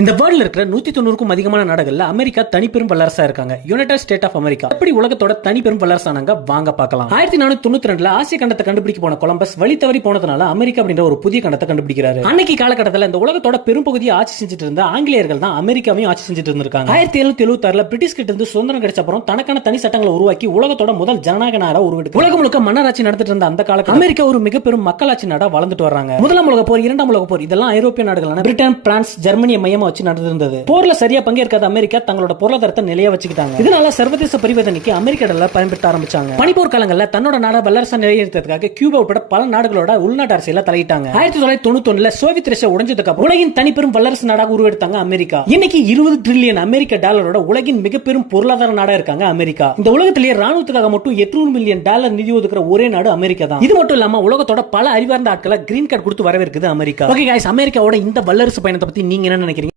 இந்த வேர்ல்ட்ல இருக்கிற 190க்கும் அதிகமான நாடுகள்ல அமெரிக்கா தனிப்பெரும் வல்லரசா இருக்காங்க. யுனைடெட் ஸ்டேட் ஆஃப் அமெரிக்கா எப்படி உலகத்தோட தனிப்பெரும் வல்லரசானாங்க வாங்க பார்க்கலாம். 1492 ஆசிய கண்டத்தை கண்டுபிடிக்க போன கொலம்பஸ் வழி தவறி போனதுனால அமெரிக்கா அப்படின்ற ஒரு புதிய கண்டத்தை கண்டுபிடிக்கிறாரு. அன்னைக்கு காலகட்டத்தில் இந்த உலகத்தோட பெரும் பகுதியை ஆட்சி செஞ்சுட்டு இருந்த ஆங்கிலேயர்கள் தான் அமெரிக்காவையும் ஆட்சி செஞ்சுட்டு இருந்திருக்காங்க. 1776 பிரிட்டிஷ் கிட்ட இருந்து சுதந்திரம் கிடைச்ச அப்புறம் தனக்கான தனி சட்டங்களை உருவாக்கி உலகத்தோட முதல் ஜனநாயக நாடா உருவெடுத்து உலகம் முழுக்க மன்னராட்சி நடத்திட்டு இருந்த அந்த காலத்தில் அமெரிக்கா ஒரு மிக பெரும் மக்களாட்சி நாடா வளர்ந்துட்டு வர்றாங்க. முதலாம் உலக போர், இரண்டாம் உலக போர் இதெல்லாம் ஐரோப்பிய நாடுகளான பிரிட்டன், பிரான்ஸ், ஜெர்மனியை மையமா வச்சு நடந்திருந்தது. போர்ல சரியா பங்கேற்காத அமெரிக்கா தங்களோட பொருளாதாரத்தை நிலையா வச்சுக்கிட்டாங்க. இதனால சர்வதேச பரிவர்த்தனைக்கு அமெரிக்க டாலர் பயன்படுத்த ஆரம்பிச்சாங்க. பனிப்போர் காலங்கள்ல தன்னோட நாட வல்லரசா நிலைநிறுத்ததுக்காக கியூபா உட்பட பல நாடுகளோட உள்நாட்டு அரசியல தலையிட்டாங்க. 1991 சோவியத் ரஷ்யா உடைஞ்சதுக்கு அப்புறம் உலகின் தனிப்பெரும் வல்லரசு நாடாக உருவெடுத்தாங்க அமெரிக்கா. இன்னைக்கு 20 டிரில்லியன் அமெரிக்க டாலரோட உலகின் மிகப்பெரும் பொருளாதார நாடா இருக்காங்க அமெரிக்கா. இந்த உலகத்திலேயே ராணுவத்துக்காக மட்டும் 800 மில்லியன் டாலர் நிதி ஒதுக்குற ஒரே நாடு அமெரிக்கா தான். இது மட்டும் இல்லாம உலகத்தோட பல அறிவார்ந்த ஆட்களை கிரீன் கார்டு கொடுத்து வரவேற்குது அமெரிக்கா. ஓகே गाइस, அமெரிக்காவோட இந்த வல்லரசு பயணத்தை பத்தி நீங்க என்ன நினைக்கிறீங்க?